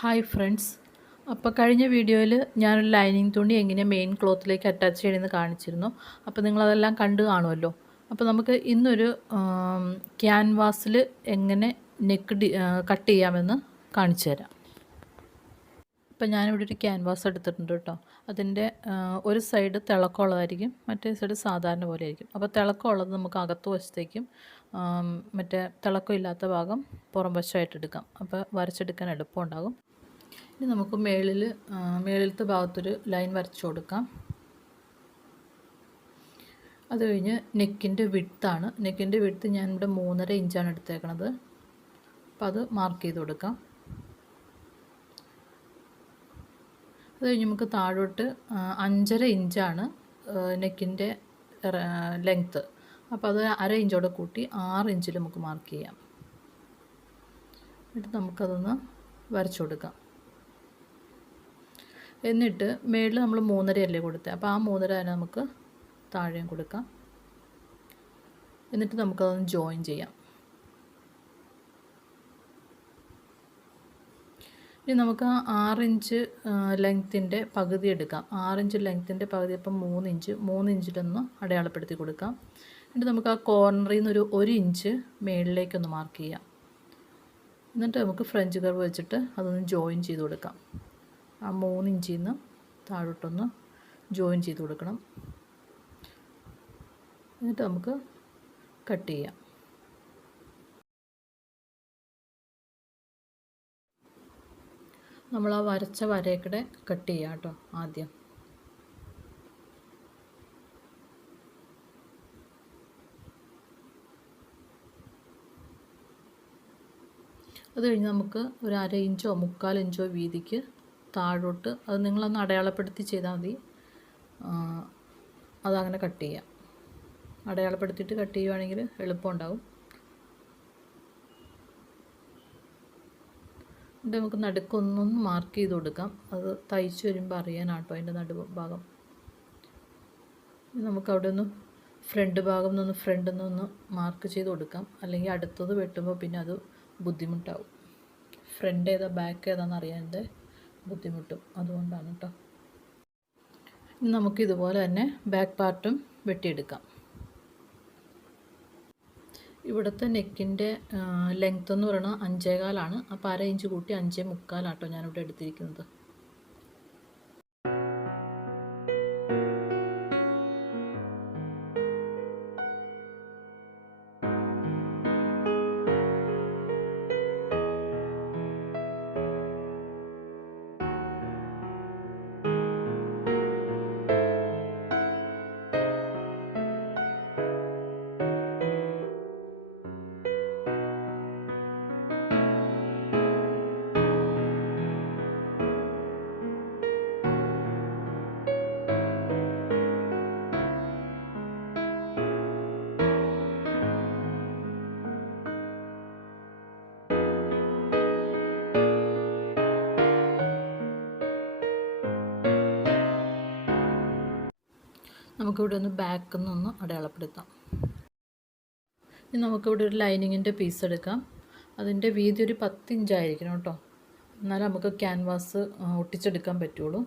Hi friends. അപ്പോൾ കഴിഞ്ഞ വീഡിയോയിൽ ഞാനൊരു ലൈനിങ് തുണി എങ്ങനെ മെയിൻ ക്ലോത്തിലേക്ക് അറ്റാച്ച് ചെയ്യണമെന്ന് കാണിച്ചിരുന്നു. അപ്പോൾ നിങ്ങളതെല്ലാം കണ്ടു കാണുമല്ലോ. അപ്പോൾ നമുക്ക് ഇന്നൊരു ക്യാൻവാസിൽ എങ്ങനെ കട്ട് ചെയ്യാമെന്ന് കാണിച്ചു തരാം. അപ്പോൾ ഞാനിവിടെ ഒരു ക്യാൻവാസ് എടുത്തിട്ടുണ്ട് കേട്ടോ. അതിൻ്റെ ഒരു സൈഡ് തിളക്കമുള്ളതായിരിക്കും, മറ്റേ സൈഡ് സാധാരണ പോലെ ആയിരിക്കും. അപ്പോൾ തിളക്കമുള്ളത് നമുക്ക് അകത്ത് വശത്തേക്കും മറ്റേ തിളക്കമില്ലാത്ത ഭാഗം പുറം വശമായിട്ട് എടുക്കാം. അപ്പോൾ വരച്ചെടുക്കാൻ എളുപ്പമുണ്ടാകും. ഇനി നമുക്ക് മേളിലത്തെ ഭാഗത്തൊരു ലൈൻ വരച്ചു കൊടുക്കാം. അത് കഴിഞ്ഞ് നെക്കിൻ്റെ വിഡ്ത്താണ്. നെക്കിൻ്റെ വിഡ്ത്ത് ഞാനിവിടെ 3.5 ഇഞ്ചാണ് എടുത്തേക്കണത്. അപ്പോൾ അത് മാർക്ക് ചെയ്ത് കൊടുക്കാം. അത് കഴിഞ്ഞ് നമുക്ക് താഴോട്ട് 5.5 ഇഞ്ചാണ് നെക്കിൻ്റെ ലെങ്ത്ത്. അപ്പോൾ അത് 1/2 ഇഞ്ചോടെ കൂട്ടി 6 ഇഞ്ചിൽ നമുക്ക് മാർക്ക് ചെയ്യാം. എന്നിട്ട് നമുക്കതൊന്ന് വരച്ചു കൊടുക്കാം. എന്നിട്ട് മേളിൽ നമ്മൾ 3.5 അല്ലേ കൊടുത്തത്, അപ്പോൾ ആ 3.5 തന്നെ നമുക്ക് താഴെയും കൊടുക്കാം. എന്നിട്ട് നമുക്കതൊന്ന് ജോയിൻ ചെയ്യാം. ഇനി നമുക്ക് 6 ഇഞ്ച് ലെങ്ത്തിൻ്റെ പകുതി എടുക്കാം. 6 ഇഞ്ച് ലെങ്ത്തിൻ്റെ പകുതി അപ്പം 3 ഇഞ്ചിലൊന്ന് അടയാളപ്പെടുത്തി കൊടുക്കാം. എന്നിട്ട് നമുക്ക് ആ കോർണറിൽ നിന്ന് 1 ഇഞ്ച് മേളിലേക്കൊന്ന് മാർക്ക് ചെയ്യാം. എന്നിട്ട് നമുക്ക് ഫ്രഞ്ച് കർവ് വെച്ചിട്ട് അതൊന്ന് ജോയിൻ ചെയ്ത് കൊടുക്കാം. ആ 3 ഇഞ്ചിൽ നിന്ന് താഴോട്ടൊന്ന് ജോയിൻ ചെയ്ത് കൊടുക്കണം. എന്നിട്ട് നമുക്ക് കട്ട് ചെയ്യാം. നമ്മൾ ആ വരച്ച വരയൊക്കെ കട്ട് ചെയ്യാം കേട്ടോ ആദ്യം. അത് കഴിഞ്ഞ് നമുക്ക് ഒരു 1/2 ഇഞ്ചോ 3/4 ഇഞ്ചോ വീതിക്ക് താഴോട്ട് അത് നിങ്ങളൊന്ന് അടയാളപ്പെടുത്തി ചെയ്താൽ മതി. അതങ്ങനെ കട്ട് ചെയ്യാം. അടയാളപ്പെടുത്തിയിട്ട് കട്ട് ചെയ്യുവാണെങ്കിൽ എളുപ്പമുണ്ടാകും. എന്നിട്ട് നമുക്ക് നടുക്കൊന്നൊന്ന് മാർക്ക് ചെയ്ത് കൊടുക്കാം. അത് തയ്ച്ച് വരുമ്പോൾ അറിയാനാട്ടോ അതിൻ്റെ നടുഭാഗം. നമുക്കവിടെ ഒന്ന് ഫ്രണ്ടിൽ നിന്നൊന്ന് മാർക്ക് ചെയ്ത് കൊടുക്കാം. അല്ലെങ്കിൽ അടുത്തത് വെട്ടുമ്പോൾ പിന്നെ അത് ബുദ്ധിമുട്ടാവും. ഫ്രണ്ട് ഏതാ ബാക്ക് ഏതാണെന്ന് അറിയാതെ ബുദ്ധിമുട്ടും, അതുകൊണ്ടാണ് കേട്ടോ. ഇനി നമുക്ക് ഇതുപോലെ തന്നെ ബാക്ക് പാർട്ടും വെട്ടിയെടുക്കാം. ഇവിടുത്തെ നെക്കിൻ്റെ ലെങ്ത്ത് എന്ന് പറയുന്നത് 5.25 അപ്പോൾ 1/2 ഇഞ്ച് കൂട്ടി 5.25 ആട്ടോ ഞാനിവിടെ എടുത്തിരിക്കുന്നത്. നമുക്കിവിടെ ഒന്ന് ബാക്കിൽ നിന്നൊന്ന് അടയാളപ്പെടുത്താം. ഇനി നമുക്കിവിടെ ഒരു ലൈനിങ്ങിൻ്റെ പീസ് എടുക്കാം. അതിൻ്റെ വീതി ഒരു 10 ഇഞ്ചായിരിക്കണം കേട്ടോ, എന്നാലും നമുക്ക് ക്യാൻവാസ് ഒട്ടിച്ചെടുക്കാൻ പറ്റുള്ളൂ.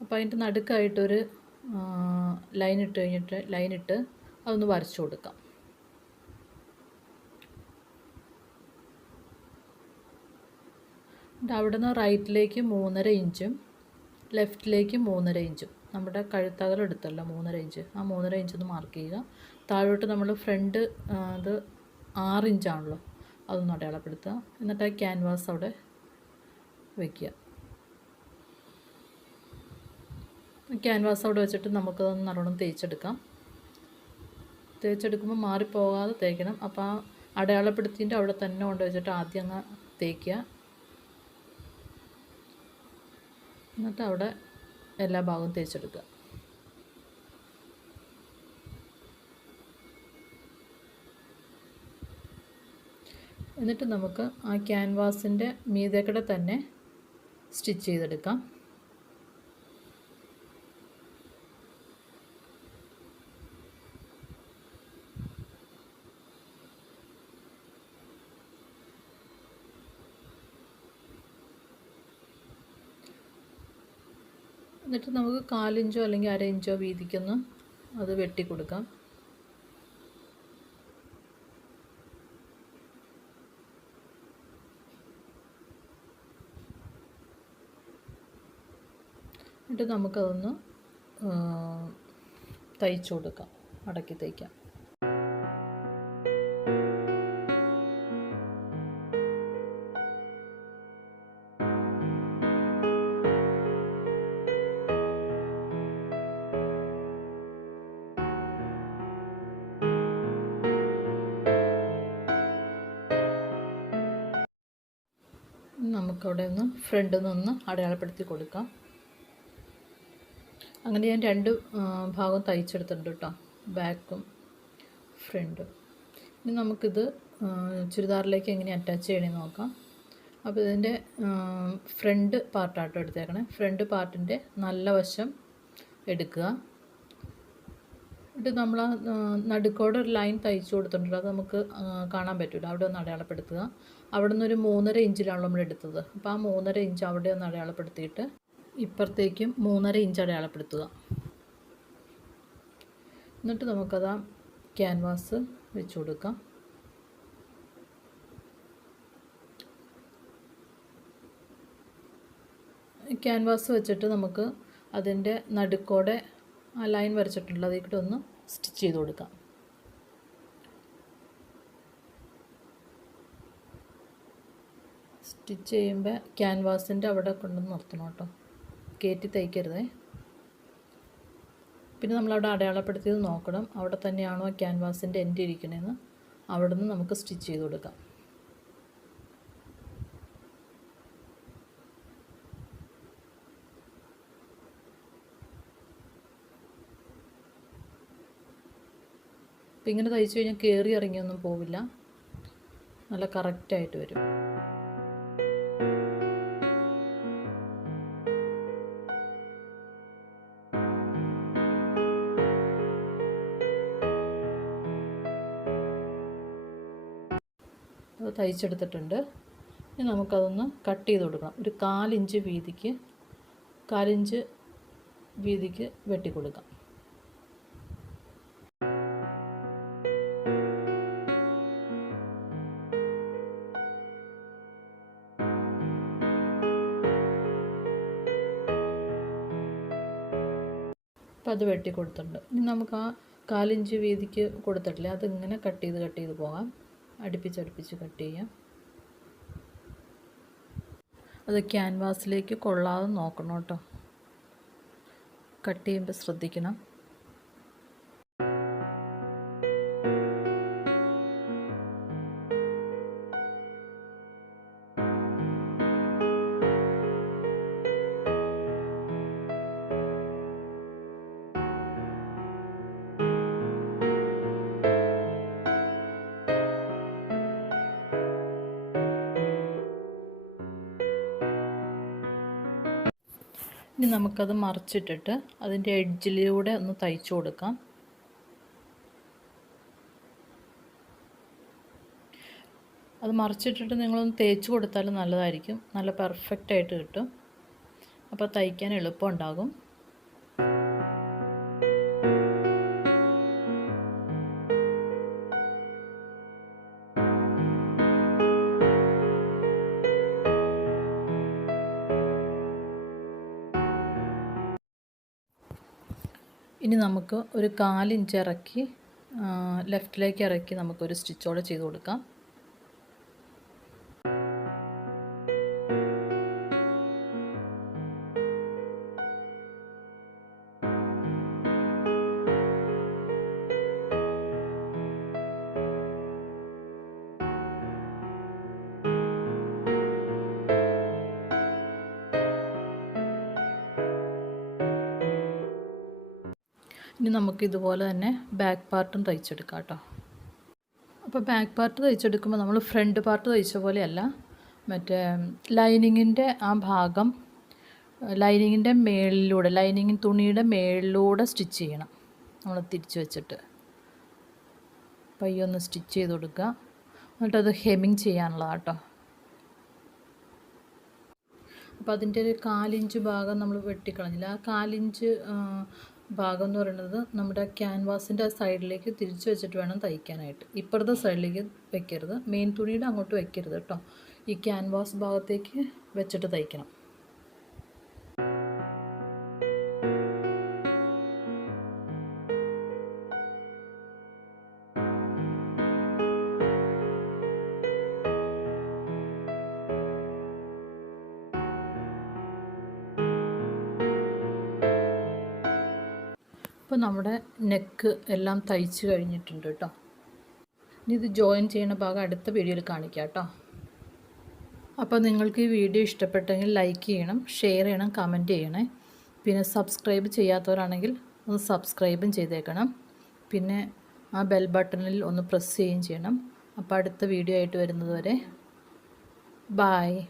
അപ്പോൾ അതിൻ്റെ നടുക്കായിട്ടൊരു ലൈനിട്ട് അതൊന്ന് വരച്ചു കൊടുക്കാം. അവിടെ നിന്ന് റൈറ്റിലേക്ക് 3.5 ഇഞ്ചും ലെഫ്റ്റിലേക്ക് 3.5 ഇഞ്ചും നമ്മുടെ കഴുത്തകലം എടുത്തല്ലോ 3.5 ഇഞ്ച്, ആ 3.5 ഇഞ്ചൊന്ന് മാർക്ക് ചെയ്യുക. താഴോട്ട് നമ്മൾ ഫ്രണ്ട് അത് 6 ഇഞ്ചാണല്ലോ, അതൊന്ന് അടയാളപ്പെടുത്തുക. എന്നിട്ട് ആ ക്യാൻവാസ് അവിടെ വയ്ക്കുക. ക്യാൻവാസ് അവിടെ വെച്ചിട്ട് നമുക്കതൊന്ന് നല്ലോണം തേച്ചെടുക്കാം. തേച്ചെടുക്കുമ്പോൾ മാറിപ്പോകാതെ തേക്കണം. അപ്പോൾ ആ അടയാളപ്പെടുത്തിൻ്റെ അവിടെ തന്നെ കൊണ്ട് വെച്ചിട്ട് ആദ്യം അങ്ങ് തേക്കുക. എന്നിട്ട് അവിടെ എല്ലാ ഭാഗവും തേച്ചെടുക്കുക. എന്നിട്ട് നമുക്ക് ആ ക്യാൻവാസിൻ്റെ മീതേക്കടെ തന്നെ സ്റ്റിച്ച് ചെയ്തെടുക്കാം. എന്നിട്ട് നമുക്ക് 1/4 ഇഞ്ചോ അല്ലെങ്കിൽ 1/2 ഇഞ്ചോ വീതിക്കൊന്ന് അത് വെട്ടി കൊടുക്കാം. എന്നിട്ട് നമുക്കതൊന്ന് തയ്ച്ചു കൊടുക്കാം, മടക്കി തയ്ക്കാം. നമുക്കവിടെ ഒന്ന് ഫ്രണ്ടിൽ നിന്ന് അടയാളപ്പെടുത്തി കൊടുക്കാം. അങ്ങനെ ഞാൻ 2 ഭാഗം തയ്ച്ചെടുത്തിട്ടുണ്ട് കേട്ടോ, ബാക്കും ഫ്രണ്ടും. ഇനി നമുക്കിത് ചുരിദാറിലേക്ക് എങ്ങനെ അറ്റാച്ച് ചെയ്യണമെന്ന് നോക്കാം. അപ്പോൾ ഇതിൻ്റെ ഫ്രണ്ട് പാർട്ടാട്ടോ എടുത്തേക്കണേ. ഫ്രണ്ട് പാർട്ടിൻ്റെ നല്ല വശം എടുക്കുക. എന്നിട്ട് നമ്മൾ നടുക്കോടെ ഒരു ലൈൻ തയ്ച്ചു കൊടുത്തിട്ടുണ്ട്, അത് നമുക്ക് കാണാൻ പറ്റില്ല. അവിടെ ഒന്ന് അടയാളപ്പെടുത്തുക. അവിടെ നിന്നൊരു 3.5 ഇഞ്ചിലാണല്ലോ നമ്മൾ എടുത്തത്. അപ്പോൾ ആ 3.5 ഇഞ്ച് അവിടെ ഒന്ന് അടയാളപ്പെടുത്തിയിട്ട് ഇപ്പുറത്തേക്കും 3.5 ഇഞ്ച് അടയാളപ്പെടുത്തുക. എന്നിട്ട് നമുക്കത് ആ ക്യാൻവാസ് വെച്ച് കൊടുക്കാം. ക്യാൻവാസ് വെച്ചിട്ട് നമുക്ക് അതിൻ്റെ നടുക്കോടെ ആ ലൈൻ വരച്ചിട്ടുള്ള അതിൽ കൂടെ ഒന്ന് സ്റ്റിച്ച് ചെയ്ത് കൊടുക്കാം. സ്റ്റിച്ച് ചെയ്യുമ്പോൾ ക്യാൻവാസിൻ്റെ അവിടെ കൊണ്ടുവന്ന് നിർത്തണം കേട്ടോ, കയറ്റി തയ്ക്കരുതേ. പിന്നെ നമ്മളവിടെ അടയാളപ്പെടുത്തിയത് നോക്കണം, അവിടെ തന്നെയാണോ ക്യാൻവാസിൻ്റെ എൻഡ് ഇരിക്കണതെന്ന്. അവിടെ നിന്ന് നമുക്ക് സ്റ്റിച്ച് ചെയ്ത് കൊടുക്കാം. അപ്പം ഇങ്ങനെ തയ്ച്ചു കഴിഞ്ഞാൽ കയറി ഇറങ്ങിയൊന്നും പോവില്ല, നല്ല കറക്റ്റായിട്ട് വരും. അത് തയ്ച്ചെടുത്തിട്ടുണ്ട്. ഇനി നമുക്കതൊന്ന് കട്ട് ചെയ്ത് കൊടുക്കണം. ഒരു 1/4 ഇഞ്ച് വീതിക്ക് 1/4 ഇഞ്ച് വീതിക്ക് വെട്ടി കൊടുക്കാം. അപ്പോൾ അത് വെട്ടി കൊടുത്തിട്ടുണ്ട്. ഇനി നമുക്ക് ആ 1/4 ഇഞ്ച് വീതിക്ക് കൊടുത്തിട്ടില്ലേ, അതിങ്ങനെ കട്ട് ചെയ്ത് പോകാം. അടുപ്പിച്ച് കട്ട് ചെയ്യാം. അത് ക്യാൻവാസിലേക്ക് കൊള്ളാതെ നോക്കണം കേട്ടോ, കട്ട് ചെയ്യുമ്പോൾ ശ്രദ്ധിക്കണം. ഇനി നമുക്കത് മറിച്ചിട്ടിട്ട് അതിൻ്റെ എഡ്ജിലൂടെ ഒന്ന് തയ്ച്ചു കൊടുക്കാം. അത് മറിച്ചിട്ടിട്ട് നിങ്ങളൊന്ന് തേച്ച് കൊടുത്താലും നല്ലതായിരിക്കും, നല്ല പെർഫെക്റ്റായിട്ട് കിട്ടും. അപ്പോൾ തയ്ക്കാൻ എളുപ്പമുണ്ടാകും. ഇനി നമുക്ക് ഒരു 1/4 ഇഞ്ച് ഇറക്കി ലെഫ്റ്റിലേക്ക് ഇറക്കി നമുക്കൊരു സ്റ്റിച്ചോടെ ചെയ്ത് കൊടുക്കാം. ഇനി നമുക്കിതുപോലെ തന്നെ ബാക്ക് പാർട്ടും തയ്ച്ചെടുക്കാം കേട്ടോ. അപ്പോൾ ബാക്ക് പാർട്ട് തയ്ച്ചെടുക്കുമ്പോൾ നമ്മൾ ഫ്രണ്ട് പാർട്ട് തയ്ച്ച പോലെയല്ല, മറ്റേ ലൈനിങ്ങിൻ്റെ ആ ഭാഗം ലൈനിങ്ങിൻ്റെ മേളിലൂടെ, ലൈനിങ് തുണിയുടെ മേളിലൂടെ സ്റ്റിച്ച് ചെയ്യണം. നമ്മൾ തിരിച്ച് വെച്ചിട്ട് പയ്യൊന്ന് സ്റ്റിച്ച് ചെയ്ത് കൊടുക്കുക. എന്നിട്ടത് ഹെമ്മിങ് ചെയ്യാനുള്ളതാണ് കേട്ടോ. അപ്പോൾ അതിൻ്റെ ഒരു 1/4 ഇഞ്ച് ഭാഗം നമ്മൾ വെട്ടിക്കളഞ്ഞില്ല. ആ 1/4 ഇഞ്ച് ഭാഗം എന്ന് പറയുന്നത് നമ്മുടെ ക്യാൻവാസിൻ്റെ സൈഡിലേക്ക് തിരിച്ച് വെച്ചിട്ട് വേണം തയ്ക്കാനായിട്ട്. ഇപ്പുറത്തെ സൈഡിലേക്ക് വെക്കരുത്, മെയിൻ തുണിയുടെ അങ്ങോട്ട് വെക്കരുത് കേട്ടോ. ഈ ക്യാൻവാസ് ഭാഗത്തേക്ക് വെച്ചിട്ട് തയ്ക്കണം. അപ്പോൾ നമ്മുടെ നെക്ക് എല്ലാം തയ്ച്ച് കഴിഞ്ഞിട്ടുണ്ട് കേട്ടോ. ഇനി ഇത് ജോയിൻ ചെയ്യുന്ന ഭാഗം അടുത്ത വീഡിയോയിൽ കാണിക്കാം കേട്ടോ. അപ്പോൾ നിങ്ങൾക്ക് ഈ വീഡിയോ ഇഷ്ടപ്പെട്ടെങ്കിൽ ലൈക്ക് ചെയ്യണം, ഷെയർ ചെയ്യണം, കമൻറ്റ് ചെയ്യണേ. പിന്നെ സബ്സ്ക്രൈബ് ചെയ്യാത്തവരാണെങ്കിൽ ഒന്ന് സബ്സ്ക്രൈബും ചെയ്തേക്കണം. പിന്നെ ആ ബെൽ ബട്ടണിൽ ഒന്ന് പ്രസ് ചെയ്യുകയും ചെയ്യണം. അപ്പോൾ അടുത്ത വീഡിയോ ആയിട്ട് വരുന്നത് വരെ ബായ്.